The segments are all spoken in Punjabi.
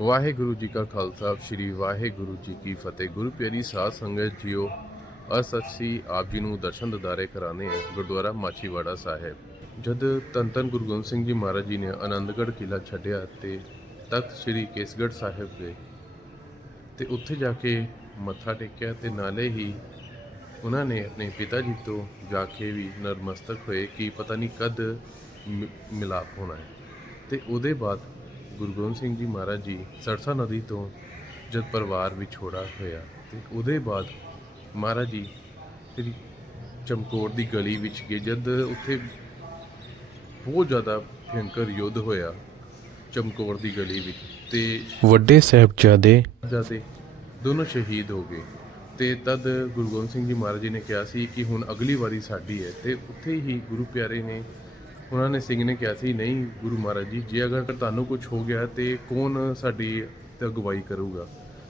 ਵਾਹਿਗੁਰੂ ਜੀ ਕਾ ਖਾਲਸਾ, ਸ੍ਰੀ ਵਾਹਿਗੁਰੂ ਜੀ ਕੀ ਫਤਿਹ। ਗੁਰੂ ਪਿਆਰੀ ਸਾਧ ਸੰਗਤ ਜੀਓ ਅਸ ਅਸੀਂ ਆਪ ਜੀ ਨੂੰ ਦਰਸ਼ਨ ਦਿਦਾਰੇ ਕਰਾਣੇ ਹੈ ਗੁਰਦੁਆਰਾ ਮਾਛੀਵਾੜਾ ਸਾਹਿਬ। ਜਦ ਧੰਨ ਧੰਨ ਗੁਰੂ ਗੋਬਿੰਦ ਸਿੰਘ ਜੀ ਮਹਾਰਾਜ ਜੀ ਨੇ ਆਨੰਦਗੜ੍ਹ ਕਿਲਾ ਛੱਡਿਆ ਤੇ ਤਖਤ ਸ੍ਰੀ ਕੇਸਗੜ੍ਹ ਸਾਹਿਬ ਗਏ ਤੇ ਉੱਥੇ ਜਾ ਕੇ ਮੱਥਾ ਟੇਕਿਆ ਤੇ ਨਾਲੇ ਹੀ ਉਹਨਾਂ ਨੇ ਆਪਣੇ ਪਿਤਾ ਜੀ ਤੋਂ ਜਾ ਕੇ ਵੀ ਨਰਮਸਤਕ ਹੋਏ ਕਿ ਪਤਾ ਨਹੀਂ ਕਦ ਮਿਲਾਪ ਹੋਣਾ ਹੈ। ਤੇ ਉਹਦੇ ਬਾਅਦ ਗੁਰੂ ਗੋਬਿੰਦ ਸਿੰਘ ਜੀ ਮਹਾਰਾਜ ਜੀ ਸਰਸਾ ਨਦੀ ਤੋਂ ਜਦ ਪਰਿਵਾਰ ਵਿਛੋੜਾ ਹੋਇਆ ਤੇ ਉਹਦੇ ਬਾਅਦ ਮਹਾਰਾਜ ਜੀ ਜਿਹੜੀ ਚਮਕੌਰ ਦੀ ਗਲੀ ਵਿੱਚ ਗਏ ਜਦ ਉੱਥੇ ਬਹੁਤ ਜ਼ਿਆਦਾ ਭਿਅੰਕਰ ਯੁੱਧ ਹੋਇਆ ਚਮਕੌਰ ਦੀ ਗਲੀ ਵਿੱਚ ਤੇ ਵੱਡੇ ਸਾਹਿਬਜ਼ਾਦੇ ਜਾਦੇ ਦੋਨੋਂ ਸ਼ਹੀਦ ਹੋ ਗਏ ਤੇ ਤਦ ਗੁਰੂ ਗੋਬਿੰਦ ਸਿੰਘ ਜੀ ਮਹਾਰਾਜ ਜੀ ਨੇ ਕਿਹਾ ਸੀ ਕਿ ਹੁਣ ਅਗਲੀ ਵਾਰੀ ਸਾਡੀ ਹੈ ਤੇ ਉੱਥੇ ਹੀ ਗੁਰੂ ਪਿਆਰੇ ਨੇ ਉਹਨਾਂ ਨੇ ਸਿੰਘ ਨੇ ਕਿਹਾ ਸੀ, ਨਹੀਂ ਗੁਰੂ ਮਹਾਰਾਜ ਜੀ, ਜੇ ਅਗਰ ਤੁਹਾਨੂੰ ਕੁਝ ਹੋ ਗਿਆ ਤੇ ਕੌਣ ਸਾਡੀ ਅਗਵਾਈ ਕਰੂਗਾ?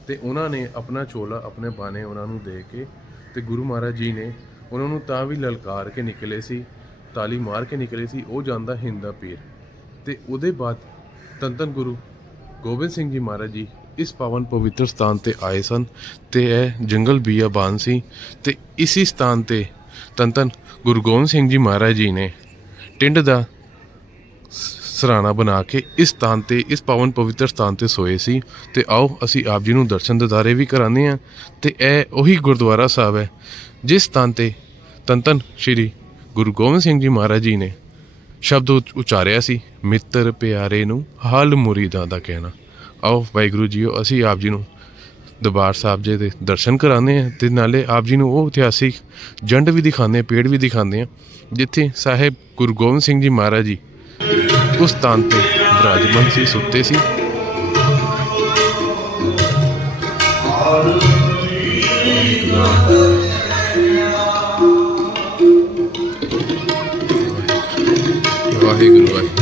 ਤੇ ਉਹਨਾਂ ਨੇ ਆਪਣਾ ਚੋਲਾ ਆਪਣੇ ਬਾਣੇ ਉਹਨਾਂ ਨੂੰ ਦੇ ਕੇ ਤੇ ਗੁਰੂ ਮਹਾਰਾਜ ਜੀ ਨੇ ਉਹਨਾਂ ਨੂੰ ਤਾਂ ਵੀ ਲਲਕਾਰ ਕੇ ਨਿਕਲੇ ਸੀ, ਤਾਲੀ ਮਾਰ ਕੇ ਨਿਕਲੇ ਸੀ, ਉਹ ਜਾਂਦਾ ਹਿੰਦ ਦਾ ਪੀਰ। ਤੇ ਉਹਦੇ ਬਾਅਦ ਧੰਨ ਧੰਨ ਗੁਰੂ ਗੋਬਿੰਦ ਸਿੰਘ ਜੀ ਮਹਾਰਾਜ ਜੀ ਇਸ ਪਾਵਨ ਪਵਿੱਤਰ ਸਥਾਨ ਤੇ ਆਏ ਸਨ ਤੇ ਇਹ ਜੰਗਲ ਬੀਆਬਾਨ ਸੀ ਤੇ ਇਸੀ ਸਥਾਨ ਤੇ ਧੰਨ ਗੁਰੂ ਗੋਬਿੰਦ ਸਿੰਘ ਜੀ ਮਹਾਰਾਜ ਜੀ ਨੇ ਟਿੰਡ ਦਾ ਸਰਾਣਾ ਬਣਾ ਕੇ ਇਸ ਸਥਾਨ ਤੇ, ਇਸ ਪਾਵਨ ਪਵਿੱਤਰ ਸਥਾਨ ਤੇ ਸੋਏ ਸੀ। ਤੇ ਆਓ, ਅਸੀਂ ਆਪ ਜੀ ਨੂੰ ਦਰਸ਼ਨ ਦਿਦਾਰੇ ਵੀ ਕਰਾਉਂਦੇ ਹਾਂ। ਤੇ ਇਹ ਉਹੀ ਗੁਰਦੁਆਰਾ ਸਾਹਿਬ ਹੈ, ਜਿਸ ਸਥਾਨ ਤੇ ਧੰਨ ਧੰਨ ਸ਼੍ਰੀ ਗੁਰੂ ਗੋਬਿੰਦ ਸਿੰਘ ਜੀ ਮਹਾਰਾਜ ਜੀ ਨੇ ਸ਼ਬਦ ਉਚ- ਉਚਾਰਿਆ ਸੀ, ਮਿੱਤਰ ਪਿਆਰੇ ਨੂੰ ਹਾਲ ਮੁਰੀਦਾਂ ਦਾ ਕਹਿਣਾ। ਆਓ, ਵਾਹਿਗੁਰੂ ਜੀਓ, ਅਸੀਂ ਆਪ ਜੀ ਨੂੰ ਦਰਬਾਰ ਸਾਹਿਬ ਜੀ ਦੇ ਦਰਸ਼ਨ ਕਰਾਉਂਦੇ ਹਾਂ ਤੇ ਨਾਲੇ ਆਪ ਜੀ ਨੂੰ ਉਹ ਇਤਿਹਾਸਿਕ ਜੰਡ ਵੀ ਦਿਖਾਉਂਦੇ ਹਾਂ ਪੇੜ ਵੀ ਦਿਖਾਉਂਦੇ ਹਾਂ ਜਿੱਥੇ ਸਾਹਿਬ ਗੁਰੂ ਗੋਬਿੰਦ ਸਿੰਘ ਜੀ ਮਹਾਰਾਜ ਜੀ ਉਸ ਸਥਾਨ ਤੇ ਵਿਰਾਜਮਾਨ ਸੀ, ਸੁੱਤੇ ਸੀ। ਵਾਹਿਗੁਰੂ ਵਾਹਿਗੁਰੂ।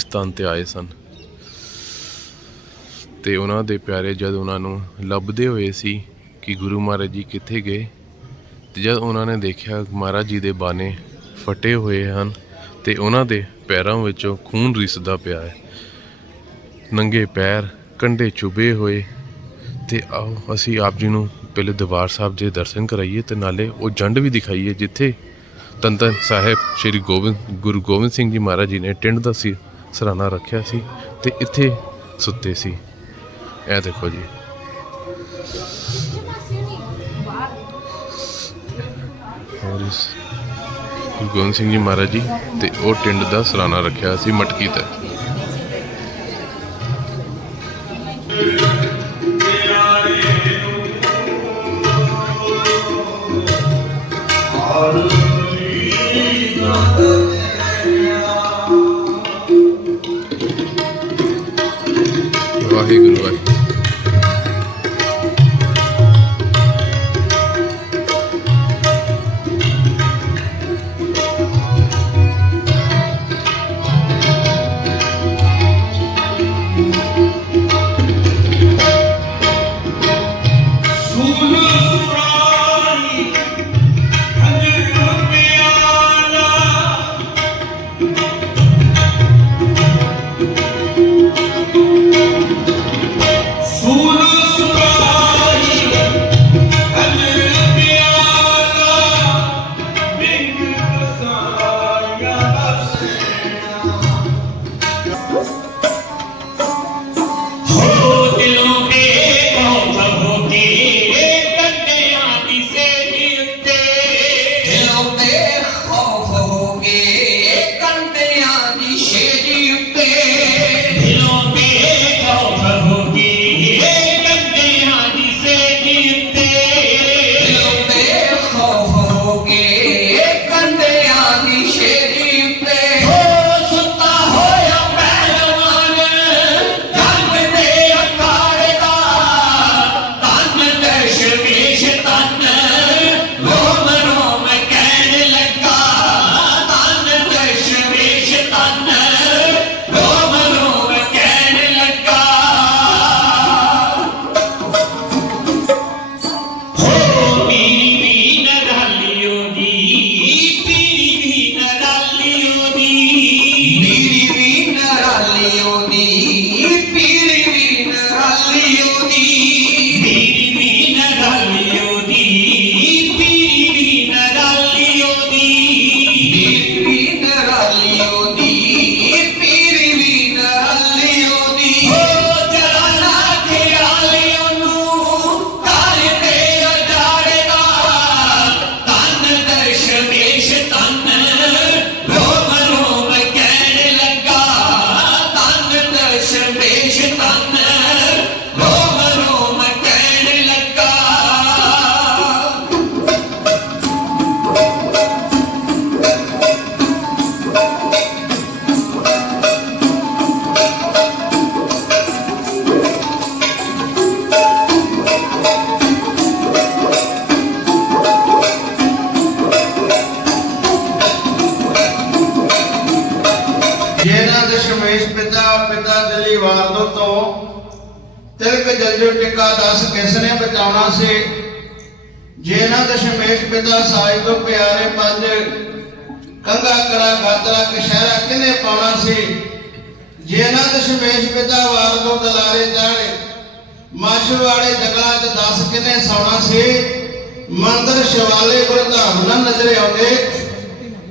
ਮਹਾਰਾਜ ਸਥਾਨ ਤੇ ਆਏ ਸਨ। ਤੇ ਉਹਨਾਂ ਦੇ ਪਿਆਰੇ ਜਦ ਉਹਨਾਂ ਨੂੰ ਲੱਭਦੇ ਹੋਏ ਸੀ ਕਿ ਗੁਰੂ ਮਹਾਰਾਜ ਜੀ ਕਿੱਥੇ ਗਏ, ਤੇ ਜਦ ਉਹਨਾਂ ਨੇ ਦੇਖਿਆ ਮਹਾਰਾਜ ਜੀ ਦੇ ਬਾਣੇ ਫਟੇ ਹੋਏ ਹਨ ਤੇ ਉਹਨਾਂ ਦੇ ਪੈਰਾਂ ਵਿੱਚੋਂ ਖੂਨ ਰਿਸਦਾ ਪਿਆ ਹੈ। ਨੰਗੇ ਪੈਰ ਕੰਡੇ ਚੁਬੇ ਹੋਏ, ਤੇ ਆਓ ਅਸੀਂ ਆਪ ਜੀ ਨੂੰ ਪਹਿਲੇ ਦਰਬਾਰ ਸਾਹਿਬ ਦੇ ਦਰਸ਼ਨ ਕਰਾਈਏ ਤੇ ਨਾਲੇ ਉਹ ਜੰਡ ਵੀ ਦਿਖਾਈਏ ਜਿੱਥੇ ਧੰਨ ਧੰਨ ਸਾਹਿਬ ਸ੍ਰੀ ਗੋਬਿੰਦ, ਗੁਰੂ ਗੋਬਿੰਦ ਸਿੰਘ ਜੀ ਮਹਾਰਾਜ ਜੀ ਨੇ ਟਿੰਡ ਦਾ ਸੀ ਸਰਾਣਾ ਰੱਖਿਆ ਸੀ ਤੇ ਇੱਥੇ ਸੁੱਤੇ ਸੀ। ਇਹ ਦੇਖੋ ਜੀ। ਹੋਰ ਇਸ ਗੁਰੂ ਗੋਬਿੰਦ ਸਿੰਘ ਜੀ ਮਹਾਰਾਜ ਜੀ, ਤੇ ਉਹ ਟਿੰਡ ਦਾ ਸਰਾਣਾ ਰੱਖਿਆ ਸੀ ਮਟਕੀ ਤੇ। ਕਾ ਦਸ ਕਿਸ ਨੇ ਬਚਾਉਣਾ ਸੀ? ਜੇ ਨਾ ਦਸ਼ਮੇਸ਼ ਪਿਤਾ ਸਾਹਿਬ ਤੋਂ ਪਿਆਰੇ ਪੰਜ ਕੰਗਾ ਕਰਾ ਗਾਤਰਾ ਕਸ਼ਹਿਰਾ ਕਿਨੇ ਪਾਉਣਾ ਸੀ? ਜੇ ਨਾ ਦਸ਼ਮੇਸ਼ ਪਿਤਾ ਵਾਰ ਤੋਂ ਮਾਸ਼ ਵਾਲੇ ਜਗਲਾਂ 'ਚ ਦਸ ਕਿਨੇ ਸੌਣਾ ਸੀ? ਮੰਦਰ ਸ਼ਿਵਾਲੇ ਗੁਰ ਧਾਮ ਨਜ਼ਰੇ ਆਉਂਦੇ।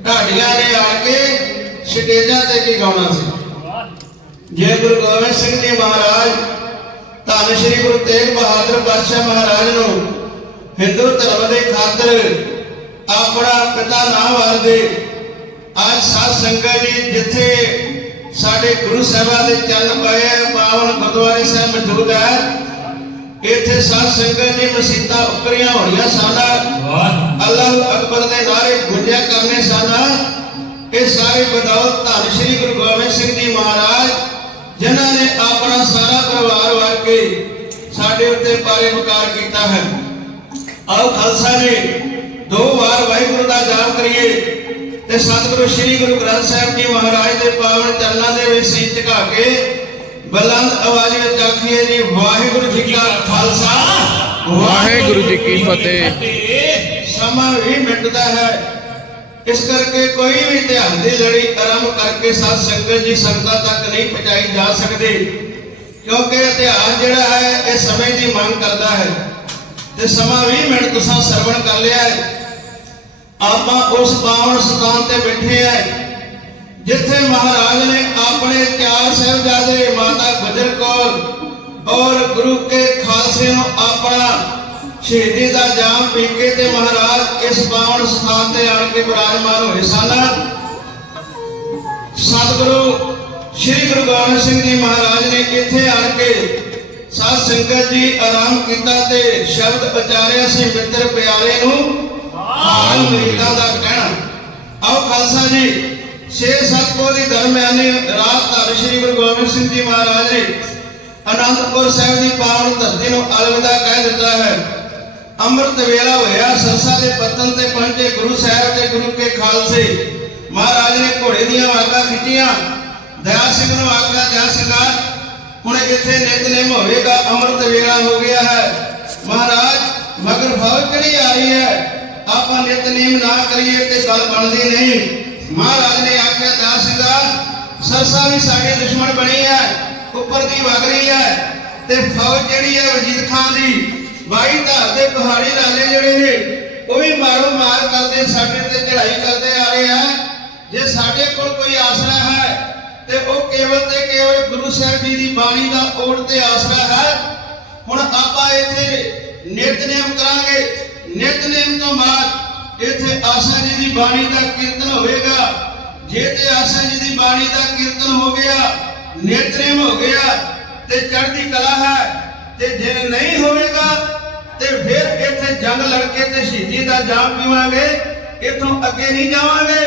ਢਾਡੀਆਂ ਨੇ ਆ ਕੇ ਸਟੇਜਾਂ ਤੇ ਕੀ ਗਾਉਣਾ ਸੀ। ਜੇ ਗੁਰੂ ਗੋਬਿੰਦ ਸਿੰਘ ਜੀ ਮਹਾਰਾਜ ਧੰਨ ਸ਼੍ਰੀ ਗੁਰੂ ਤੇਗ ਬਹਾਦਰ ਪਾਤਸ਼ਾਹ ਮਹਾਰਾਜ ਨੂੰ ਹਿੰਦੂ ਧਰਮ ਦੇ ਖਾਤਰ ਆਪਣਾ ਪਿਤਾ ਨਾਮ ਵਾਰਦੇ। ਅੱਜ ਸਾਧ ਸੰਗਤ ਜੀ ਜਿੱਥੇ ਸਾਡੇ ਗੁਰੂ ਸਾਹਿਬਾਨ ਦੇ ਚਰਨ ਪਏ ਪਾਵਨ ਗੁਰਦੁਆਰੇ ਸਾਹਿਬ ਮੌਜੂਦ ਹੈ ਇੱਥੇ ਸਾਧ ਸੰਗਤ ਜੀ ਮਸੀਤਾਂ ਉੱਕਰੀਆਂ ਹੋਣੀਆਂ ਸਾਨਾ। ਅੱਲਾਹੁ ਅਕਬਰ ਦੇ ਨਾਰੇ ਗੁੰਜਿਆ ਕਰਨੇ ਸਨ। ਇਹ ਸਾਰੇ ਬਦੌਲਤ ਧੰਨ ਸ਼੍ਰੀ ਗੁਰੂ ਗੋਬਿੰਦ ਸਿੰਘ ਜੀ ਮਹਾਰਾਜ। ਜਿਨ੍ਹਾਂ ਨੇ ਆਪਣਾ ਸਾਰਾ ਪਰਿਵਾਰ ਵਾਰ ਕੇ ਸਾਡੇ ਉੱਤੇ ਪਾਰੇ ਵਕਾਰ ਕੀਤਾ ਹੈ। ਆਓ ਖਾਲਸਾ ਜੀ ਦੋ ਵਾਰ ਵਾਹਿਗੁਰੂ ਦਾ ਜਾਪ ਕਰੀਏ ਤੇ ਸਤਿਗੁਰੂ ਸ਼੍ਰੀ ਗੁਰੂ ਗ੍ਰੰਥ ਸਾਹਿਬ ਜੀ ਮਹਾਰਾਜ ਦੇ ਪਾਵਨ ਚਰਨਾਂ ਦੇ ਵਿੱਚ ਸੀਸ ਝੁਕਾ ਕੇ ਬੁਲੰਦ ਆਵਾਜ਼ ਵਿੱਚ ਆਖੀਏ ਜੀ ਵਾਹਿਗੁਰੂ ਜੀ ਕਾ ਖਾਲਸਾ। ਵਾਹਿਗੁਰੂ ਜੀ ਕੀ ਫਤਿਹ। ਸਮਾਂ ਵੀ ਮਿਟਦਾ ਹੈ। ਇਸ ਕਰਕੇ ਕੋਈ ਵੀ ਧਿਆਨ ਦੀ ਲੜੀ ਆਰੰਭ ਕਰਕੇ ਸਾਧ ਸੰਗਤ ਜੀ ਸੰਗਤਾਂ ਤੱਕ ਨਹੀਂ ਪਹੁੰਚਾਈ ਜਾ ਸਕਦੀ। ਕਿਉਂਕਿ ਇਤਿਹਾਸ ਜਿਹੜਾ ਹੈ, ਇਹ ਸਮੇਂ ਦੀ ਮੰਗ ਕਰਦਾ ਹੈ। ਤੇ ਸਮਾਂ 20 ਮਿੰਟ ਤੁਸੀਂ ਸਰਵਣ ਕਰ ਲਿਆ ਹੈ। ਆਪਾਂ ਉਸ ਪਾਵਨ ਸਥਾਨ ਤੇ ਬੈਠੇ ਆ ਜਿੱਥੇ ਮਹਾਰਾਜ ਨੇ ਆਪਣੇ ਚਾਰ ਸਾਹਿਬਜ਼ਾਦੇ ਮਾਤਾ ਗੁਜਰ ਕੌਰ ਔਰ ਗੁਰੂ ਕੇ ਖਾਲਸੇ ਨੂੰ ਆਪਣਾ ਸ਼ਹੀਦੀ ਦਾ ਜਾਮ ਪੀ ਕੇ ਤੇ ਮਹਾਰਾਜ ਇਸ ਪਾਵਨ ਸਥਾਨ ਤੇ ਆਣ ਕੇ ਬਿਰਾਜਮਾਨ ਹੋਏ ਸਨ। ਸਤਿਗੁਰੂ, ਸ੍ਰੀ ਗੁਰੂ ਗੋਬਿੰਦ ਸਿੰਘ ਜੀ ਮਹਾਰਾਜ ਨੇ ਇੱਥੇ ਆਣ ਕੇ ਸਾਧ ਸੰਗਤ ਜੀ ਆਰਾਮ ਕੀਤਾ ਤੇ ਸ਼ਬਦ ਉਚਾਰਿਆ ਸੀ ਮਿੱਤਰ ਪਿਆਰੇ ਨੂੰ, ਹਾਲ ਮਰੀਦਾਂ ਦਾ ਕਹਿਣਾ। ਆਓ ਖਾਲਸਾ ਜੀ, ਛੇ ਸੱਤ ਕੋਲੀ ਦਰਮਿਆਨੀ ਰਾਤ ਧੰਨ ਸ੍ਰੀ ਗੁਰੂ ਗੋਬਿੰਦ ਸਿੰਘ ਜੀ ਮਹਾਰਾਜ ਨੇ ਅਨੰਦਪੁਰ ਸਾਹਿਬ ਦੀ ਪਾਵਨ ਧਰਤੀ ਨੂੰ ਅਲਵਿਦਾ ਕਹਿ ਦਿੱਤਾ ਹੈ। ਅੰਮ੍ਰਿਤ ਵੇਲਾ ਹੋਇਆ, ਸਰਸਾ ਦੇ ਪਤਨ ਤੇ ਪਹੁੰਚੇ ਗੁਰੂ ਸਾਹਿਬ ਤੇ ਗੁਰੂ ਕੇ ਖਾਲਸੇ। ਮਹਾਰਾਜ ਨੇ ਘੋੜੇ ਦੀਆਂ ਵਾਗਾ ਖਿੱਚੀਆਂ। ਦਇਆ ਸਿੰਘ ਨੂੰ ਆਗਿਆ ਦਿਆ ਸਿੰਘਾਂ ਹੁਣ ਇੱਥੇ ਨਿਤਨੇਮ ਹੋਵੇਗਾ ਅੰਮ੍ਰਿਤ ਵੇਲਾ ਹੋ ਗਿਆ ਹੈ। ਮਹਾਰਾਜ, ਮਗਰ ਫੌਜ ਕਿਹੜੀ ਆ ਰਹੀ ਹੈ? ਆਪਾਂ ਨਿਤਨੇਮ ਨਾ ਕਰੀਏ ਤੇ ਗੱਲ ਬਣਦੀ ਨਹੀਂ। ਮਹਾਰਾਜ ਨੇ ਆਖਿਆ ਦਿਆ ਸਿੰਘਾਂ ਸਰਸਾ ਵੀ ਸਾਡੇ ਦੁਸ਼ਮਣ ਬਣੀ ਹੈ, ਉੱਪਰ ਦੀ ਵਗ ਰਹੀ ਹੈ ਤੇ ਫੌਜ ਜਿਹੜੀ ਹੈ ਵਜੀਦ ਖਾਨ ਦੀ ਵਾਈ ਧਾਰ ਦੇ ਪਹਾੜੀ ਰਾਜੇ ਜਿਹੜੇ ਨੇ, ਉਹ ਵੀ ਮਾਰੋ ਮਾਰ ਕਰਦੇ, ਸਾਡੇ ਤੇ ਚੜ੍ਹਾਈ ਕਰਦੇ ਆ ਰਹੇ ਆ। ਜੇ ਸਾਡੇ ਕੋਲ ਕੋਈ ਆਸਰਾ ਹੈ, ਤੇ ਉਹ ਕੇਵਲ ਤੇ ਕੇਵਲ ਗੁਰੂ ਸਾਹਿਬ ਜੀ ਦੀ ਬਾਣੀ ਦਾ ਓਟ ਤੇ ਆਸਰਾ ਹੈ। ਹੁਣ ਆਪਾਂ ਇੱਥੇ ਨਿਤਨੇਮ ਕਰਾਂਗੇ। ਨਿਤਨੇਮ ਤੋਂ ਬਾਅਦ ਇੱਥੇ ਆਸਾ ਜੀ ਦੀ ਬਾਣੀ ਦਾ ਕੀਰਤਨ ਹੋਵੇਗਾ। ਜੇ ਤੇ ਆਸਾ ਜੀ ਦੀ ਬਾਣੀ ਦਾ ਕੀਰਤਨ ਹੋ ਗਿਆ ਨਿਤਨੇਮ ਹੋ ਗਿਆ, ਤੇ ਚੜ੍ਹਦੀ ਕਲਾ ਹੈ, ਤੇ ਜੇ ਨਹੀਂ ਹੋਵੇਗਾ ਤੇ ਫਿਰ ਇੱਥੇ ਜੰਗ ਲੜ ਕੇ ਤੇ ਸ਼ਹੀਦੀ ਦਾ ਜਾਮ ਪੀਵਾਂਗੇ, ਇੱਥੋਂ ਅੱਗੇ ਨਹੀਂ ਜਾਵਾਂਗੇ।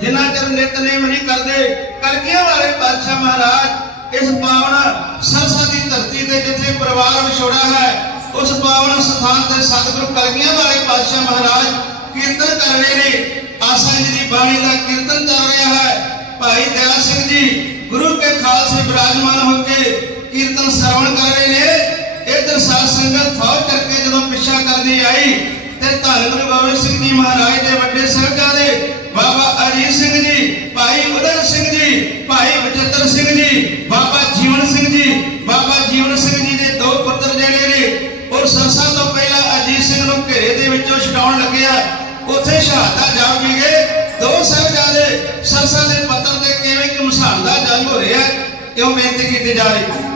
ਜਿੰਨਾ ਚਿਰ ਨਿਤਨੇਮ ਨਹੀਂ ਕਰਦੇ ਕਲਗੀਆਂ ਵਾਲੇ ਪਾਤਸ਼ਾਹ ਮਹਾਰਾਜ ਇਸ ਪਾਵਨ ਸਰਸਾ ਦੀ ਧਰਤੀ ਤੇ ਜਿੱਥੇ ਪਰਿਵਾਰ ਵਿਛੋੜਾ ਹੈ, ਉਸ ਪਾਵਨ ਸਥਾਨ ਤੇ ਸਤਿਗੁਰੂ ਕਲਗੀਆਂ ਵਾਲੇ ਪਾਤਸ਼ਾਹ ਮਹਾਰਾਜ ਕੀਰਤਨ ਕਰ ਰਹੇ ਨੇ। ਆਸਾ ਜੀ ਦੀ ਬਾਣੀ ਦਾ ਕੀਰਤਨ ਚੱਲ ਰਿਹਾ ਹੈ। ਭਾਈ ਦਇਆ ਸਿੰਘ ਜੀ, ਗੁਰੂ ਕੇ ਖਾਲਸੇ ਬਿਰਾਜਮਾਨ ਹੋ ਕੇ ਕੀਰਤਨ ਸਰਵਣ ਕਰ ਰਹੇ ਨੇ। ਇਧਰ ਸਾਧ ਸੰਗਤ ਫੌਜ ਕਰਕੇ ਜਦੋਂ ਪਿੱਛਾ ਕਰਦੀ ਆਈ ਤੇ ਧੰਨ ਗੁਰੂ ਗੋਬਿੰਦ ਸਿੰਘ ਜੀ ਮਹਾਰਾਜ ਦੇ ਵੱਡੇ ਸਾਹਿਬਜ਼ਾਦੇ ਬਾਬਾ ਅਜੀਤ ਸਿੰਘ ਜੀ, ਭਾਈ ਉਦਨ ਸਿੰਘ ਜੀ, ਭਾਈ ਬਚਿੱਤਰ ਸਿੰਘ ਜੀ, ਬਾਬਾ ਜੀਵਨ ਸਿੰਘ ਜੀ, ਬਾਬਾ ਜੀਵਨ ਸਿੰਘ ਜੀ ਦੇ ਦੋ ਪੁੱਤਰ ਜਿਹੜੇ ਨੇ, ਉਹ ਸਰਸਾ ਤੋਂ ਪਹਿਲਾਂ ਅਜੀਤ ਸਿੰਘ ਨੂੰ ਘੇਰੇ ਦੇ ਵਿੱਚੋਂ ਛਡਾਉਣ ਲੱਗਿਆ ਉੱਥੇ ਸ਼ਹਾਦਤ ਜਾ ਵੀ ਗਏ। ਦੋ ਸਾਹਿਬਜ਼ਾਦੇ ਸਰਸਾ ਦੇ ਪੱਤਰ ਤੇ ਕਿਵੇਂ ਕਿ ਮਸਾਲ ਦਾ ਜੰਗ ਹੋ ਰਿਹਾ ਕਿਉਂ ਬੇਨਤੀ ਕੀਤੀ ਜਾ ਰਹੀ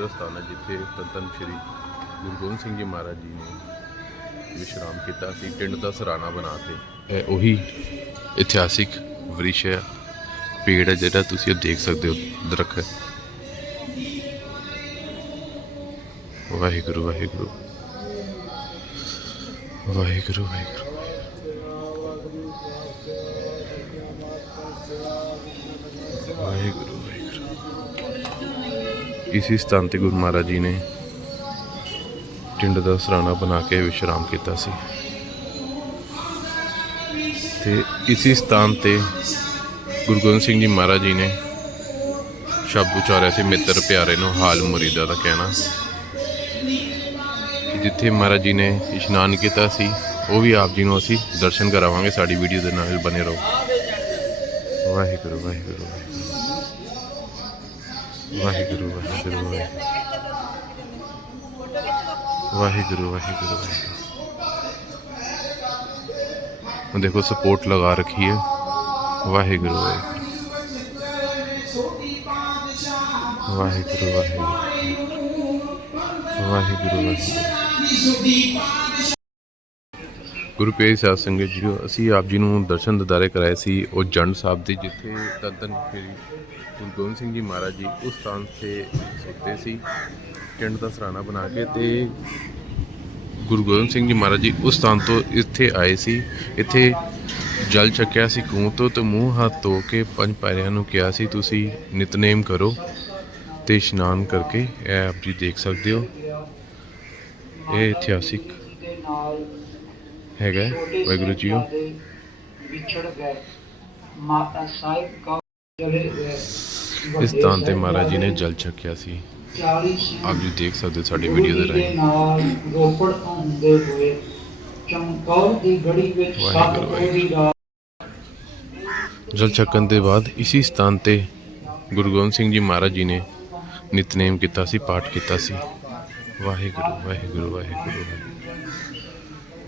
ਪਵਿੱਤਰ ਸਥਾਨ ਹੈ, ਜਿੱਥੇ ਧੰਨ ਸ਼੍ਰੀ ਗੁਰੂ ਗੋਬਿੰਦ ਸਿੰਘ ਜੀ ਮਹਾਰਾਜ ਜੀ ਨੇ ਵਿਸ਼ਰਾਮ ਕੀਤਾ ਸੀ, ਪਿੰਡ ਦਾ ਸਰਾਣਾ ਬਣਾ ਕੇ। ਇਹ ਉਹੀ ਇਤਿਹਾਸਿਕ ਵ੍ਰਿਸ਼ ਹੈ, ਪੇੜ ਹੈ ਜਿਹੜਾ ਤੁਸੀਂ ਦੇਖ ਸਕਦੇ ਹੋ, ਦਰਖਤ ਵਾਹਿਗੁਰੂ ਵਾਹਿਗੁਰੂ। ਵਾਹਿਗੁਰੂ ਵਾਹਿਗੁਰੂ। ਵਾਹਿਗੁਰੂ। ਇਸੇ ਸਥਾਨ ਤੇ ਗੁਰੂ ਮਹਾਰਾਜ ਜੀ ਨੇ ਟਿੰਡ ਦਾ ਸਰਾਣਾ ਬਣਾ ਕੇ ਵਿਸ਼ਰਾਮ ਕੀਤਾ ਸੀ। ਤੇ ਇਸੇ ਸਥਾਨ ਤੇ ਗੁਰੂ ਗੋਬਿੰਦ ਸਿੰਘ ਜੀ ਮਹਾਰਾਜ ਜੀ ਨੇ ਸ਼ਬਦ ਉਚਾਰਿਆ ਸੀ ਮਿੱਤਰ ਪਿਆਰੇ ਨੂੰ ਹਾਲ ਮੁਰੀਦਾ ਦਾ ਕਹਿਣਾ। ਜਿੱਥੇ ਮਹਾਰਾਜ ਜੀ ਨੇ ਇਸ਼ਨਾਨ ਕੀਤਾ ਸੀ, ਉਹ ਵੀ ਆਪ ਜੀ ਨੂੰ ਅਸੀਂ ਦਰਸ਼ਨ ਕਰਾਵਾਂਗੇ। ਸਾਡੀ ਵੀਡੀਓ ਦੇ ਨਾਲ ਬਨੇ ਰਹੋ। ਵਾਹਿਗੁਰੂ ਵਾਹਿਗੁਰੂ ਵਾਹਿਗੁਰੂ। ਵਾਹਿਗੁਰੂ ਵਾਹਿਗੁਰੂ ਵਾਹਿਗੁਰੂ ਵਾਹਿਗੁਰੂ ਵਾਹਿਗੁਰੂ देखो सपोर्ट लगा रखी है। वाहिगुरु वाहिगुरु। वाहिगुरु वाहिगुरु। वाहिगुरु वाहिगुरु। ਗੁਰੂ ਪਿਆਰੀ ਸਾਹਿਬ ਸੰਗਤ ਜੀ ਅਸੀਂ ਆਪ ਜੀ ਨੂੰ ਦਰਸ਼ਨ ਦਿਦਾਰੇ ਕਰਾਏ ਸੀ, ਉਹ ਜੰਡ ਸਾਹਿਬ ਦੇ ਜਿੱਥੇ ਤਨ ਤਨ ਸ੍ਰੀ ਗੁਰੂ ਗੋਬਿੰਦ ਸਿੰਘ ਜੀ ਮਹਾਰਾਜ ਜੀ ਉਸ ਸਥਾਨ ਤੇ ਸੁੱਤੇ ਸੀ, ਟਿੰਡ ਦਾ ਸਰਾਣਾ ਬਣਾ ਕੇ ਤੇ ਗੁਰੂ ਗੋਬਿੰਦ ਸਿੰਘ ਜੀ ਮਹਾਰਾਜ ਜੀ ਉਸ ਸਥਾਨ ਤੋਂ ਇੱਥੇ ਆਏ ਸੀ, ਇੱਥੇ ਜਲ ਛਕਿਆ ਸੀ ਖੂਹ ਤੋਂ ਤੇ ਮੂੰਹ ਹੱਥ ਧੋ ਕੇ ਪੰਜ ਪੈਰਿਆਂ ਨੂੰ ਕਿਹਾ ਸੀ, ਤੁਸੀਂ ਨਿਤਨੇਮ ਕਰੋ ਤੇ ਇਸ਼ਨਾਨ ਕਰਕੇ ਇਹ ਆਪ ਜੀ ਦੇਖ ਸਕਦੇ ਹੋ। ਇਹ ਇਤਿਹਾਸਿਕ ਹੈਗਾ। ਵਾਹਿਗੁਰੂ ਜੀਓ ਵਿਛੜ ਗਏ ਮਾਤਾ ਸਾਹਿਬ ਕਾ ਇਸ ਸਥਾਨ ਤੇ ਮਹਾਰਾਜ ਜੀ ਨੇ ਜਲ ਛਕਿਆ ਸੀ। 40 ਆਪ ਜੀ ਦੇਖ ਸਕਦੇ ਸਾਡੀ ਵੀਡੀਓ ਦੇ ਰਾਹੀਂ। ਰੋਪੜ ਤੋਂ ਹੁੰਦੇ ਹੋਏ ਚਮਕੌਰ ਦੀ ਗੜੀ ਵਿੱਚ ਸੱਤ ਵਾਹਿਗੁਰੂ, ਕੋੜੀ ਰਾਤ ਜਲ ਛਕਣ ਦੇ ਬਾਅਦ ਇਸੇ ਸਥਾਨ ਤੇ ਗੁਰੂ ਗੋਬਿੰਦ ਸਿੰਘ ਜੀ ਮਹਾਰਾਜ ਜੀ ਨੇ ਨਿਤਨੇਮ ਕੀਤਾ ਸੀ ਪਾਠ ਕੀਤਾ ਸੀ। ਵਾਹਿਗੁਰੂ ਵਾਹਿਗੁਰੂ ਵਾਹਿਗੁਰੂ।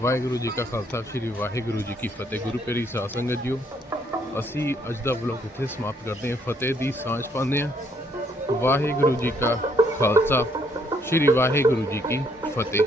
ਵਾਹਿਗੁਰੂ ਜੀ ਕਾ ਖਾਲਸਾ, ਸ੍ਰੀ ਵਾਹਿਗੁਰੂ ਜੀ ਕੀ ਫਤਿਹ। ਗੁਰੂ ਪਿਆਰੀ ਸਾਧ ਸੰਗਤ ਜੀਓ, ਅਸੀਂ ਅੱਜ ਦਾ ਵਲੋਗ ਇੱਥੇ ਸਮਾਪਤ ਕਰਦੇ ਹਾਂ। ਫਤਿਹ ਦੀ ਸਾਂਝ ਪਾਉਂਦੇ ਹਾਂ। ਵਾਹਿਗੁਰੂ ਜੀ ਕਾ ਖਾਲਸਾ, ਸ੍ਰੀ ਵਾਹਿਗੁਰੂ ਜੀ ਕੀ ਫਤਿਹ।